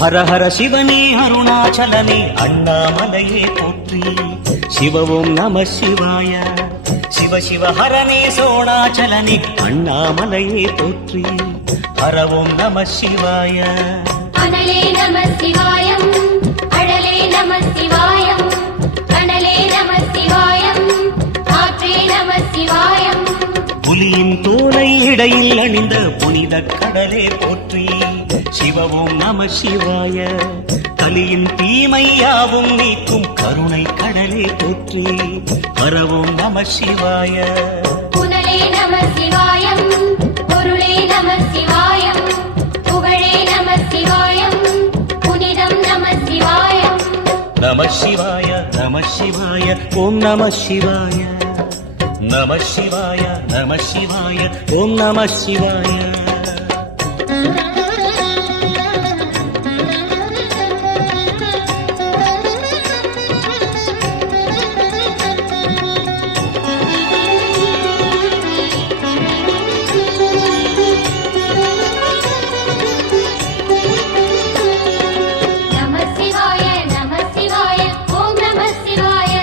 ஹர ஹர சிவனே அருணாச்சலனே அண்ணாமலையே போற்றி. சிவ ஓம் நம சிவாய. சிவ சிவ ஹரனே சோணாச்சலனே அண்ணாமலையே போற்றி. ஹர ஓம் நம சிவாய. அனலே நம சிவாயம், அழலே நம சிவாயம், கனலே நம சிவாயம், காற்றே நம சிவாயம். புலியின் தோலை இடையில் அணிந்த புனித கடலே போற்றி. சிவ ஓம் நம சிவாய. கலியின் தீமையாவும் நீக்கும் கருணை கடலே போற்றி. ஹர ஓம் நம சிவாய. புனலே நம சிவாயம், பொருளே நம சிவாயம், புகழே நம சிவாயம், புனிதம் நம சிவாயம். நம சிவாய நம சிவாய ஓம் நம சிவாய. நம சிவாய நம சிவாய ஓம் நம சிவாய. நம சிவாய நம சிவாய ஓம் நம சிவாய.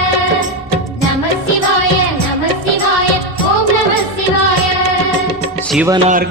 நம சிவாய நம சிவாய ஓம் நம சிவாய. சிவனார்